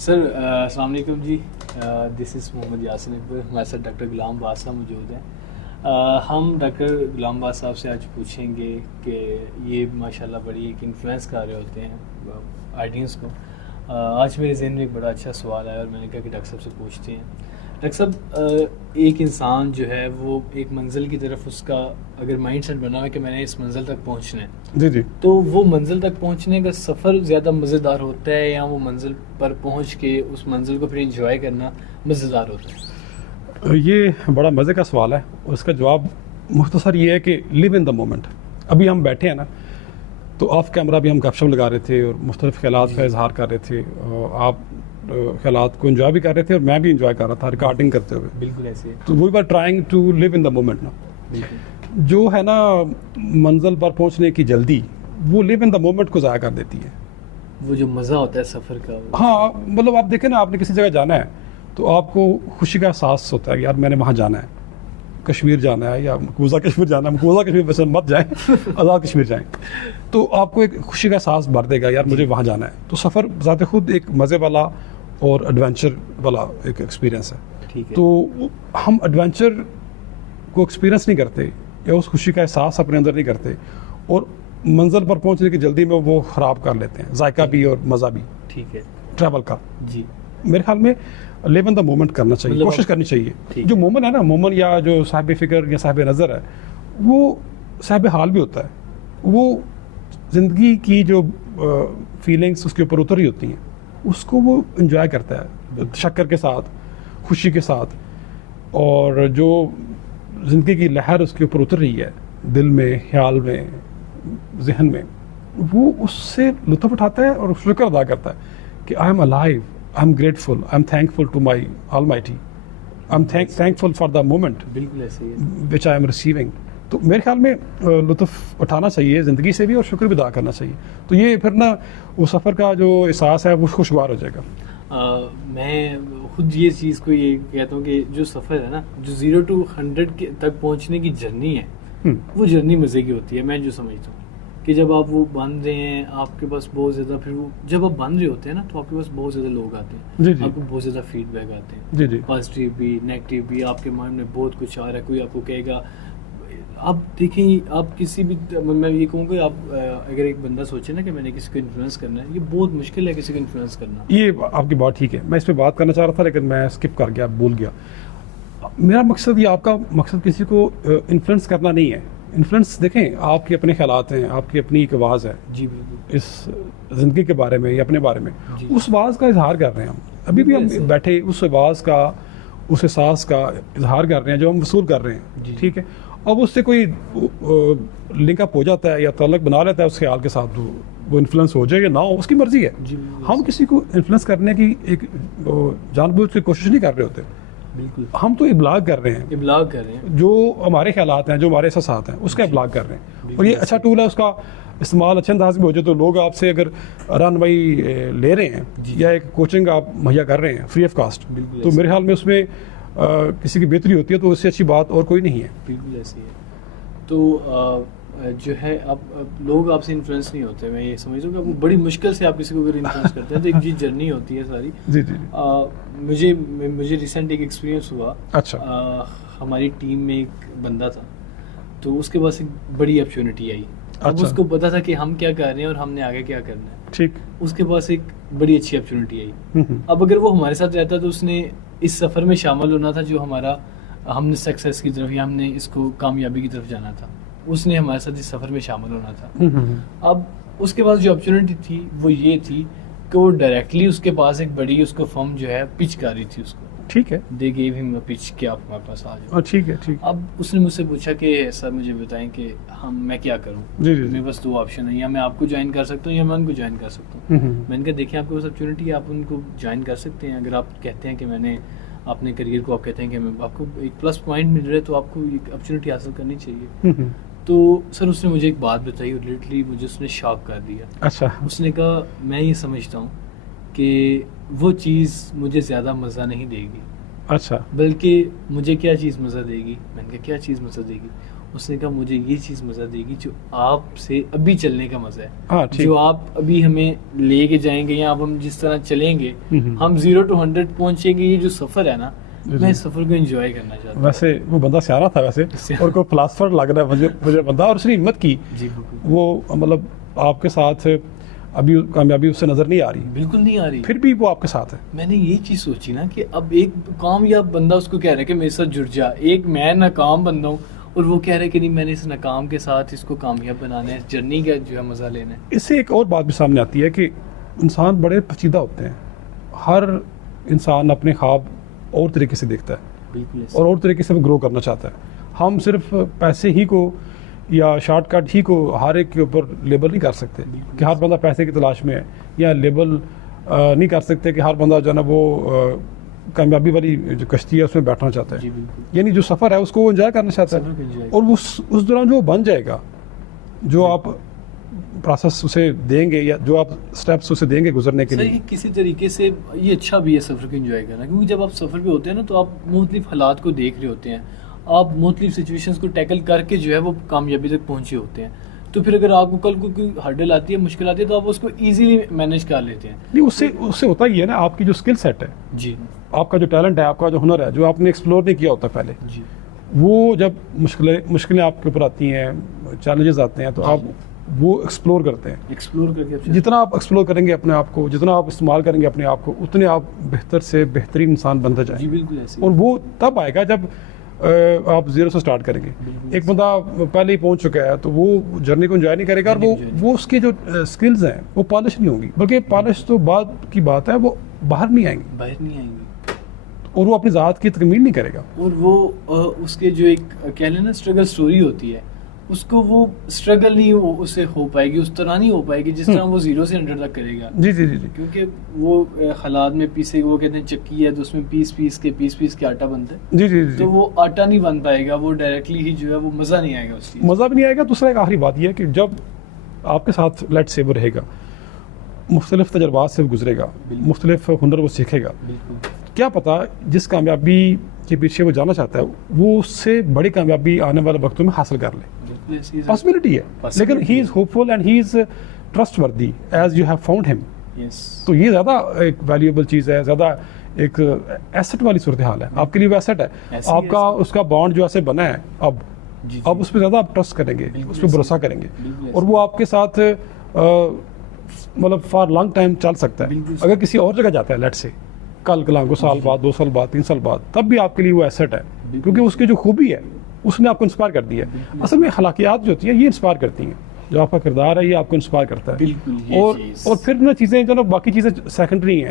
Sir अस्सलाम वालेकुम जी। This is Mohammad Yasin Akbar. हमारे साथ डॉक्टर गुलाम बाद साहब मौजूद हैं। हम डॉक्टर गुलाम बाद साहब से आज पूछेंगे कि ये माशाल्लाह बड़ी एक इन्फ्लुएंस कर रहे होते हैं ऑडियंस को। आज मेरे जहन में एक बड़ा अच्छा सवाल आया और मैंने कहा कि डॉक्टर साहब से पूछते हैं। डॉक्टर साहब, एक इंसान जो है वो एक मंजिल की तरफ उसका अगर माइंड सेट बना हुआ है कि मैंने इस मंजिल तक पहुंचना है, जी जी। तो वो मंजिल तक पहुंचने का सफ़र ज़्यादा मज़ेदार होता है या वो मंजिल पर पहुंच के उस मंजिल को फिर इंजॉय करना मज़ेदार होता है? ये बड़ा मज़े का सवाल है। उसका जवाब मुख्तसर ये है कि लिव इन द मोमेंट। अभी हम बैठे हैं ना, तो ऑफ कैमरा भी हम गपशप लगा रहे थे और मुख्तलिफ ख्यालात का इजहार कर रहे थे। आप ख्यालात को इंजॉय भी कर रहे थे और मैं भी इंजॉय कर रहा था रिकॉर्डिंग करते हुए। बिल्कुल ऐसे है। तो we were trying to live in the moment ना। बिल्कुल। जो है ना मंजिल पर पहुंचने की जल्दी, वो लिव इन द मोमेंट को ज़ाया कर देती है। वो जो मज़ा होता है सफ़र का। हाँ, मतलब आप देखें ना, आपने किसी जगह जाना है तो आपको खुशी का एहसास होता है कि यार मैंने वहाँ जाना है, कश्मीर जाना है या मकबूजा कश्मीर जाना है। मकबूजा कश्मीर वैसे मत जाएं, आज़ाद कश्मीर जाएं, तो आपको एक खुशी का एहसास भर देगा, यार मुझे वहाँ जाना है। तो सफ़र ज़ाते खुद एक मज़े वाला और एडवेंचर वाला एक एक्सपीरियंस है। ठीक है। तो हम एडवेंचर को एक्सपीरियंस नहीं करते या उस खुशी का एहसास अपने अंदर नहीं करते और मंजिल पर पहुंचने की जल्दी में वो ख़राब कर लेते हैं, जायका भी और मज़ा भी ठीक है ट्रैवल का। जी। मेरे ख्याल में लिव इन द मोमेंट करना चाहिए, मतलब कोशिश करनी चाहिए। ठीक जो है। मोमेंट है ना, मोमेंट या जो साहिब फ़िक्र या साहिब नज़र है, वो साहिब हाल भी होता है। वो ज़िंदगी की जो फीलिंग्स उसके ऊपर उतर रही होती हैं, उसको वो इंजॉय करता है शक्कर के साथ, खुशी के साथ। और जो ज़िंदगी की लहर उसके ऊपर उतर रही है दिल में, ख्याल में, जहन में, वो उससे लुत्फ़ उठाता है और शुक्र अदा करता है कि I am alive, I am grateful, I am thankful to my almighty, I am thankful for the moment बिल्कुल ऐसे ही है। Which I am receiving. तो मेरे ख्याल में लुत्फ़ उठाना चाहिए ज़िंदगी से भी और शुक्र भी अदा करना चाहिए। तो ये फिर ना वो सफ़र का जो एहसास है वो खुशगवार हो जाएगा। मैं खुद ये चीज़ को ये कहता हूँ कि जो सफ़र है ना, जो 0 to 100 के तक पहुँचने की जर्नी है, वो जर्नी मज़े की होती है। मैं जो समझता हूँ कि जब आप वो बन रहे हैं, आपके पास बहुत ज़्यादा, फिर वो जब आप बन रहे होते हैं ना, तो आपके पास बहुत ज़्यादा लोग आते हैं। जी जी। आपको बहुत ज़्यादा फीडबैक आते हैं, जी जी। पॉजिटिव भी नेगेटिव भी। आपके माइंड में बहुत कुछ आ रहा है। कोई आपको कहेगा, आप देखें, आप किसी भी, मैं ये कहूँगा, आप अगर एक बंदा सोचे ना कि मैंने किसी को इन्फ्लुएंस करना है, ये बहुत मुश्किल है किसी को इन्फ्लुएंस करना। ये आपकी बात ठीक है। मैं इस पर बात करना चाह रहा था लेकिन मैं स्किप कर गया, भूल गया। मेरा मकसद या आपका मकसद किसी को इन्फ्लुएंस करना नहीं है। इन्फ्लुएंस देखें, आपके अपने ख्यालात हैं, आपकी अपनी एक आवाज़ है जी बिल्कुल। इस ज़िंदगी के बारे में या अपने बारे में। जी। उस आवाज़ का इजहार कर रहे हैं हम। अभी भी हम बिल्कुल ऐसे। बैठे उस आवाज़ का, उस एहसास का इजहार कर रहे हैं जो हम वसूल कर रहे हैं। जी। ठीक है। अब उससे कोई लिंकअप हो जाता है या ताल्लुक़ बना लेता है उस ख्याल के साथ, तो वो इन्फ्लुएंस हो जाए या ना हो, उसकी मर्ज़ी है। जी बिल्कुल हम ऐसे। किसी को इन्फ्लुएंस करने की एक जानबूझ के कोशिश नहीं कर रहे होते। बिल्कुल हम तो इब्लाग कर रहे हैं, इब्लाग कर रहे हैं। जो हमारे ख्यालात हैं, जो हमारे एहसास हैं, उसका इब्लाग कर रहे हैं। बिल्कुल और ये ऐसे। अच्छा टूल है, उसका इस्तेमाल अच्छे अंदाज में हो जाए तो लोग आपसे अगर रहनुमाई ले रहे हैं जी। या एक कोचिंग आप मुहैया कर रहे हैं फ्री ऑफ कास्ट, बिल्कुल तो ऐसे। मेरे ख्याल में उसमें किसी की बेहतरी होती है, तो उससे अच्छी बात और कोई नहीं है। बिल्कुल ऐसे ही है। तो जो है, अब लोग आपसे इन्फ्लुएंस नहीं होते। मैं ये समझता हूँ कि आपको बड़ी मुश्किल से आप किसी को अगर इन्फ्लुएंस करते हैं, तो एक जी जर्नी होती है सारी। जी जी। मुझे रिसेंट एक एक्सपीरियंस हुआ। अच्छा। हमारी टीम में एक बंदा था, तो उसके पास एक बड़ी अपॉर्चुनिटी आई। अब अच्छा। उसको पता था कि हम क्या कर रहे हैं और हमने आगे क्या करना है। ठीक। उसके पास एक बड़ी अच्छी अपॉर्चुनिटी आई। हम्म। अब अगर वो हमारे साथ रहता तो उसने इस सफ़र में शामिल होना था, जो हमारा, हमने सक्सेस की तरफ या हमने इसको कामयाबी की तरफ जाना था। उसने हमारे साथ इस सफ़र में शामिल होना था। अब उसके पास जो अपॉर्चुनिटी थी वो ये थी कि वो डायरेक्टली उसके पास एक बड़ी उसको फर्म जो है पिच कर रही थी उसको। ठीक है। They gave him a pitch कि आप हमारे पास आ जाओ। ठीक है। ठीक। अब उसने मुझसे पूछा कि सर मुझे बताएं कि मैं क्या करूं। जी जी। मेरे पास 2 ऑप्शन है, या मैं आपको ज्वाइन कर सकता हूं या मैं उनको ज्वाइन कर सकता हूं। मैंने कहा देखिए, आपके पास अपॉर्चुनिटी है, आप उनको ज्वाइन कर सकते हैं। अगर आप कहते हैं कि मैंने अपने करियर को, आप कहते हैं कि मैं, आपको एक प्लस पॉइंट मिल रहा है, तो आपको एक अपॉर्चुनिटी हासिल करनी चाहिए। तो सर उसने मुझे एक बात बताई और लिटरली मुझे उसने शॉक कर दिया। अच्छा। उसने कहा, मैं ये समझता हूँ कि वो चीज़ मुझे ज़्यादा मज़ा नहीं देगी, अच्छा। बल्कि मुझे क्या चीज़ मज़ा देगी। मैंने कहा क्या चीज़ मज़ा देगी। उसने कहा मुझे ये चीज़ मज़ा देगी जो आपसे अभी चलने का मज़ा हाँ, है, ठीक। जो आप अभी हमें लेके जाएंगे या अब हम जिस तरह चलेंगे, हम्म। हम 0 to 100 पहुंचेंगे, ये जो सफ़र है ना, जी, मैं जी। इस सफ़र को एंजॉय करना चाहता हूँ। वैसे वो बंदा सियारा था वैसे, सियारा। और कोई फिलासफर लग रहा है मुझे बंदा, और उसने हिम्मत की। जी बिल्कुल, वो मतलब आपके साथ अभी कामयाबी उससे नज़र नहीं आ रही, बिल्कुल नहीं आ रही। फिर भी वो आपके साथ है। मैंने ये चीज़ सोची ना कि अब एक कामयाब बंदा उसको कह रहा है कि मेरे साथ जुड़ जा, एक मैं नाकाम बंदा हूँ और वो कह रहा है कि नहीं, मैंने इस नाकाम के साथ इसको कामयाब बनाना है, इस जर्नी का जो है मज़ा लेना है। इससे एक और बात भी सामने आती है कि इंसान बड़े पेचीदा होते हैं। हर इंसान अपने ख्वाब और तरीके से देखता है बिल्कुल और तरीके से ग्रो करना चाहता है। हम सिर्फ पैसे ही को या शॉर्टकट ही को हर एक के ऊपर लेबल नहीं कर सकते बिल्कुल। कि हर बंदा पैसे की तलाश में है, या लेबल नहीं कर सकते कि हर बंदा जो है ना वो कामयाबी वाली जो कश्ती है उसमें बैठना चाहता जी है। बिल्कुल, यानी जो सफ़र है उसको वो एंजॉय करना चाहता सफ़र को है, enjoy और उस दौरान जो बन जाएगा, जो आप प्रोसेस उसे देंगे या जो आप स्टेप्स उसे देंगे गुजरने के सर, लिए। ये किसी तरीके से ये अच्छा भी है सफ़र को एंजॉय करना, क्योंकि जब आप सफ़र पे होते हैं ना तो आप मुख्तलिफ हालात को देख रहे होते हैं, आप मुख्तलिफ सिचुएशंस को टैकल करके जो है वो कामयाबी तक पहुंचे होते हैं। तो फिर अगर आपको कल को कोई हर्डल आती है, मुश्किल आती है, तो आप उसको ईजिली मैनेज कर लेते हैं। नहीं, उससे होता ही है ना, आपकी जो स्किल सेट है, जी आपका जो टैलेंट है, आपका जो हुनर है, जो आपने एक्सप्लोर नहीं किया होता पहले, जी वो जब मुश्किलें आपके ऊपर आती हैं, चैलेंजेस आते हैं, तो आप वो एक्सप्लोर करते हैं। एक्सप्लोर करके आप जितना आप एक्सप्लोर करेंगे अपने आप को, जितना आप इस्तेमाल करेंगे अपने आप को, उतने आप बेहतर से बेहतरीन इंसान बनते जी जाएंगे। बिल्कुल ऐसे और वो तब आएगा जब आप जीरो से स्टार्ट करेंगे। बिल्कुल। एक बंदा पहले ही पहुंच चुका है तो वो जर्नी को एंजॉय नहीं करेगा, और जर्नी को enjoy वो उसके जो स्किल्स हैं वो पॉलिश नहीं होंगी, बल्कि पॉलिश तो बाद की बात है, वो बाहर नहीं आएंगी बाहर नहीं आएंगे। और वो अपनी ज़ात की तकमील नहीं करेगा। और वो उसके जो एक कह लेना स्ट्रगल स्टोरी होती है, उसको वो स्ट्रगल नहीं उससे हो पाएगी, उस तरह नहीं हो पाएगी जिस तरह वो 0 से 100 तक करेगा। जी जी जी जी। क्योंकि वो हालात में पीसे, वो कहते हैं चक्की है तो उसमें पीस पीस के आटा बनता है, जी जी जी तो वो आटा नहीं बन पाएगा, वो डायरेक्टली ही जो है वो मज़ा नहीं आएगा उस चीज़। मज़ा भी नहीं आएगा। दूसरा एक आखिरी बात यह है कि जब आपके साथ लेट से वो रहेगा, मुख्तलिफ तजर्बात से वो गुजरेगा, बिल्कुल। मुख्तलिफ हुनर वो सीखेगा, बिल्कुल क्या पता जिस कामयाबी के पीछे वो जाना चाहता है वो उससे बड़ी कामयाबी आने वाले वक्तों में हासिल कर ले। बिल्कुल ऐसी ही- पॉसिबिलिटी है, लेकिन he is hopeful and he is trustworthy as you have found him. Yes तो ये ज़्यादा एक वैल्यूएबल चीज़ है, ज़्यादा एक एसेट वाली सूरत हाल है। आपके लिए वो एसेट है, ऐसी आपका उसका बॉन्ड जो ऐसे बना है अब जी अब उस पर ज़्यादा आप ट्रस्ट करेंगे, बिल्कुल उस पर ऐसे। भरोसा करेंगे, बिल्कुल और वो आपके साथ मतलब फॉर लॉन्ग टाइम चल सकता है। बिल्कुल अगर किसी और जगह जाता है, लेट से कल कलाम को साल बाद, 2 साल बाद, 3 साल बाद, तब भी आपके लिए वो एसेट है, क्योंकि उसकी जो खूबी है उसने आपको इंस्पायर कर दिया है। असल में खलाकियात जो होती हैं ये इंस्पायर करती हैं, जो आपका किरदार है ये आपको इंस्पायर करता है। बिल्कुल ये चीज़। और फिर ना चीज़ें जो ना बाकी चीज़ें सेकेंडरी हैं।